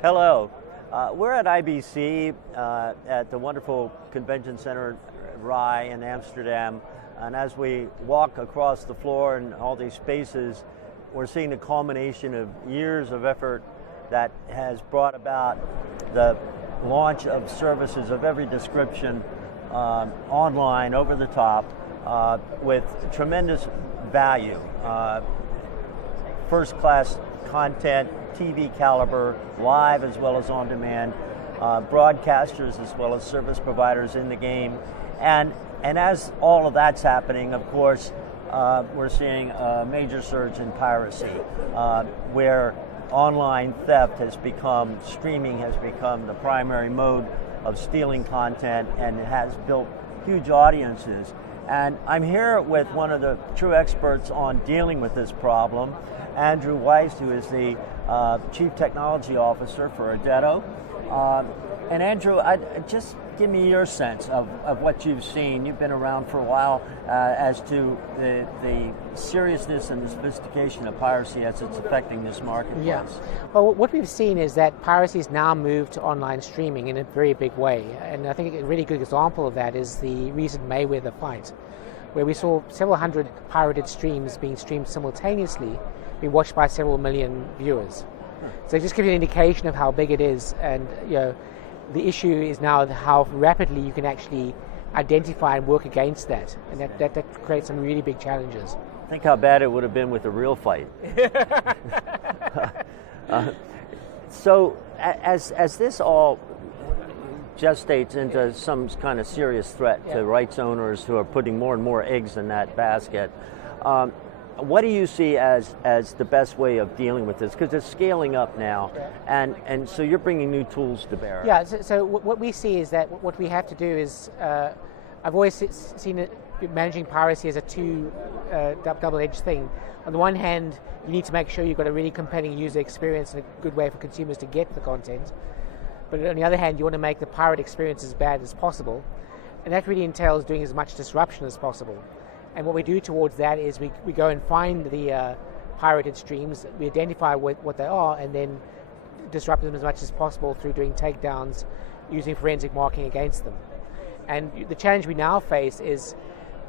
Hello. We're at IBC at the wonderful convention center RAI in Amsterdam, and as we walk across the floor in all these spaces, we're seeing the culmination of years of effort that has brought about the launch of services of every description online, over the top, with tremendous value. First-class content, TV caliber, live as well as on demand, broadcasters as well as service providers in the game. And as all of that's happening, of course, we're seeing a major surge in piracy, where online theft has become, streaming has become the primary mode of stealing content, and it has built huge audiences. And I'm here with one of the true experts on dealing with this problem, Andrew Weiss, who is the Chief Technology Officer for Irdeto. And Andrew, just give me your sense of what you've seen. You've been around for a while, as to the seriousness and the sophistication of piracy as it's affecting this marketplace. Yeah. Well, what we've seen is that piracy has now moved to online streaming in a very big way. And I think a really good example of that is the recent Mayweather fight, where we saw several hundred pirated streams being streamed simultaneously, being watched by several million viewers. So it just gives you an indication of how big it is, and the issue is now how rapidly you can actually identify and work against that, and that creates some really big challenges. Think how bad it would have been with a real fight. So as this all gestates into some kind of serious threat to rights owners who are putting more and more eggs in that basket, what do you see as the best way of dealing with this? Because it's scaling up now, and so you're bringing new tools to bear. Yeah, so what we see is that what we have to do is, I've always seen it, managing piracy as a double-edged thing. On the one hand, you need to make sure you've got a really compelling user experience and a good way for consumers to get the content. But on the other hand, you want to make the pirate experience as bad as possible, and that really entails doing as much disruption as possible. And what we do towards that is we go and find the pirated streams, we identify what they are, and then disrupt them as much as possible through doing takedowns, using forensic marking against them. And the challenge we now face is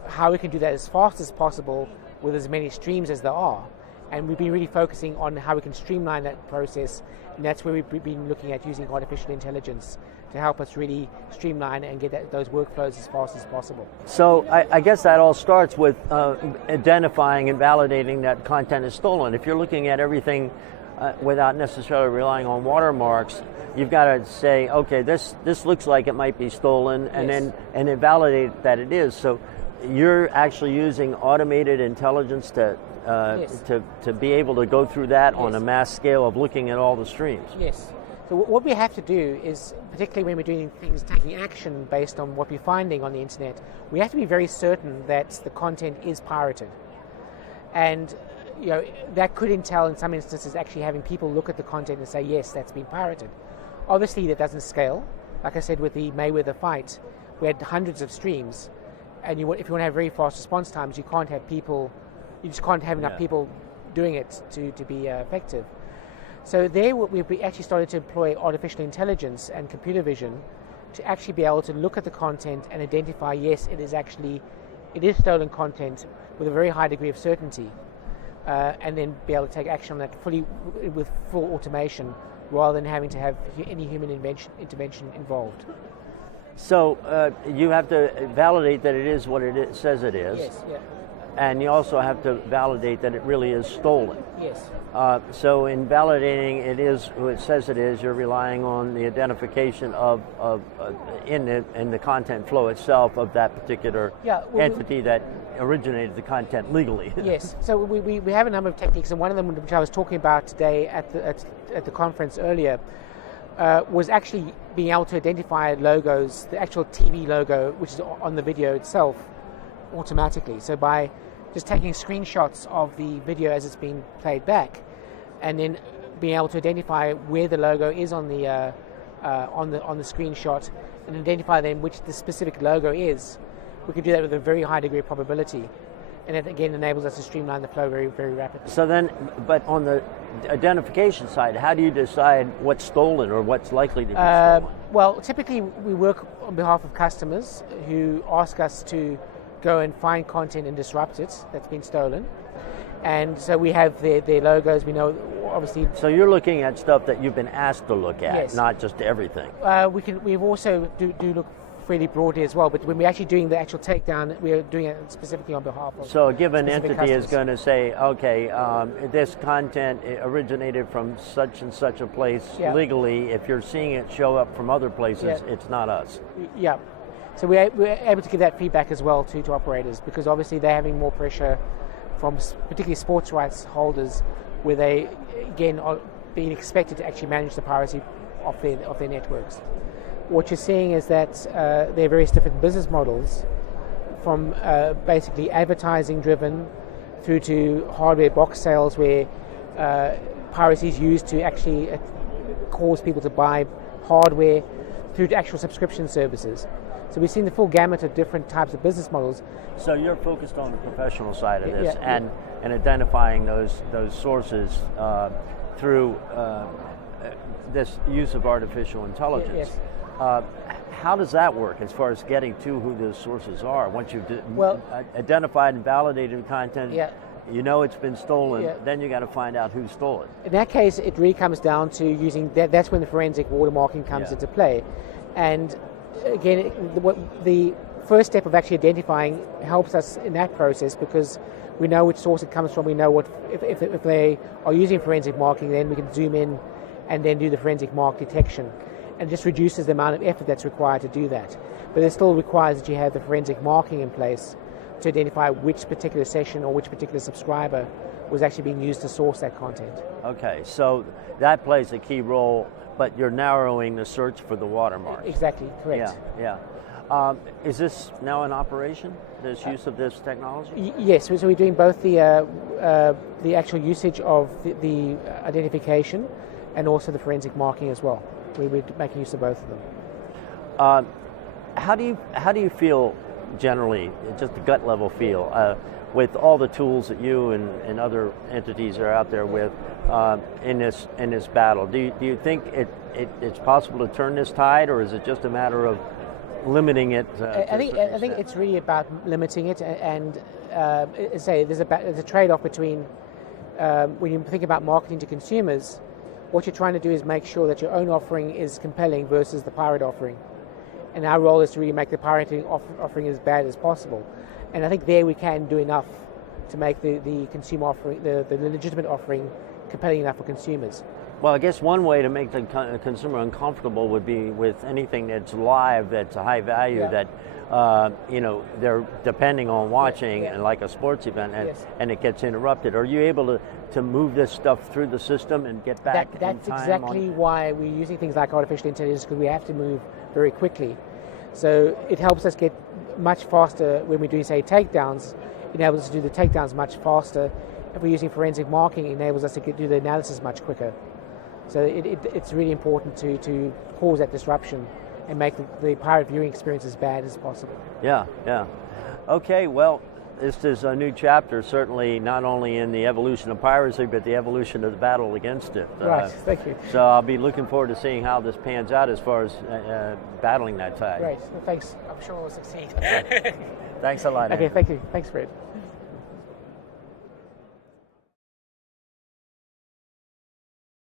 how we can do that as fast as possible with as many streams as there are. And we've been really focusing on how we can streamline that process, and that's where we've been looking at using artificial intelligence to help us really streamline and get those workflows as fast as possible. So I guess that all starts with identifying and validating that content is stolen. If you're looking at everything without necessarily relying on watermarks, you've got to say, okay, this looks like it might be stolen, and then validate that it is. So you're actually using automated intelligence to be able to go through that on a mass scale of looking at all the streams. Yes. So what we have to do is, particularly when we're doing things, taking action based on what we're finding on the internet, we have to be very certain that the content is pirated. And that could entail, in some instances, actually having people look at the content and say, yes, that's been pirated. Obviously, that doesn't scale. Like I said, with the Mayweather fight, we had hundreds of streams, and if you want to have very fast response times, you just can't have enough people doing it to be effective. So there we've actually started to employ artificial intelligence and computer vision to actually be able to look at the content and identify, yes, it is stolen content with a very high degree of certainty, and then be able to take action on that with full automation, rather than having to have any human intervention involved. So you have to validate that it is what it says it is. Yes, yeah. And you also have to validate that it really is stolen. Yes. So in validating it is who it says it is, you're relying on the identification of in the content flow itself of that particular entity that originated the content legally. Yes. So we have a number of techniques, and one of them, which I was talking about today at the conference earlier, was actually being able to identify logos, the actual TV logo, which is on the video itself, automatically. So by just taking screenshots of the video as it's being played back, and then being able to identify where the logo is on the screenshot, and identify then which the specific logo is, we can do that with a very high degree of probability. and it again enables us to streamline the flow very, very rapidly. So then, but on the identification side, how do you decide what's stolen or what's likely to be stolen? Well, typically we work on behalf of customers who ask us to go and find content and disrupt it that's been stolen. And so we have their logos, we know obviously. So you're looking at stuff that you've been asked to look at, Yes. not just everything. We also do look fairly broadly as well, but when we're actually doing the actual takedown, we're doing it specifically on behalf of. So a given specific entity is customers. going to say, okay, this content originated from such and such a place legally. If you're seeing it show up from other places, it's not us. Yeah. So we're able to give that feedback as well to operators, because obviously they're having more pressure from particularly sports rights holders, where they again are being expected to actually manage the piracy of their networks. What you're seeing is that there are various different business models, from basically advertising driven through to hardware box sales, where piracy is used to actually cause people to buy hardware, through to actual subscription services. So we've seen the full gamut of different types of business models. So you're focused on the professional side of this, and identifying those sources through this use of artificial intelligence. Yes. How does that work as far as getting to who those sources are? Once you've identified and validated content, you know it's been stolen, then you got to find out who stole it. In that case, it really comes down to using that's when the forensic watermarking comes into play. And again, the first step of actually identifying helps us in that process, because we know which source it comes from. We know what if they are using forensic marking, then we can zoom in and then do the forensic mark detection, and it just reduces the amount of effort that's required to do that. But it still requires that you have the forensic marking in place to identify which particular session or which particular subscriber was actually being used to source that content. Okay, so that plays a key role, but you're narrowing the search for the watermarks. Exactly, correct. Is this now in operation, this use of this technology? Yes, so we're doing both the actual usage of the identification and also the forensic marking as well. We're making use of both of them. How do you feel generally, just the gut level feel, with all the tools that you and other entities are out there with in this battle? Do you think it's possible to turn this tide, or is it just a matter of limiting it? I think it's really about limiting it, and say there's a trade-off between when you think about marketing to consumers. What you're trying to do is make sure that your own offering is compelling versus the pirate offering. And our role is to really make the pirating offering as bad as possible. And I think there we can do enough to make the consumer offering, the legitimate offering, compelling enough for consumers. Well, I guess one way to make the consumer uncomfortable would be with anything that's live, that's a high value, that they're depending on watching, and like a sports event, and it gets interrupted. Are you able to move this stuff through the system and get back in time? That's exactly why we're using things like artificial intelligence, because we have to move very quickly. So it helps us get much faster when we're doing, say, takedowns. It enables us to do the takedowns much faster. If we're using forensic marking, it enables us to do the analysis much quicker. So it's really important to cause that disruption and make the pirate viewing experience as bad as possible. Yeah. Okay, well, this is a new chapter, certainly not only in the evolution of piracy, but the evolution of the battle against it. Right, thank you. So I'll be looking forward to seeing how this pans out as far as battling that tide. Great, well, thanks. I'm sure we'll succeed. Thanks a lot. Okay, thank you. Thanks, Fred.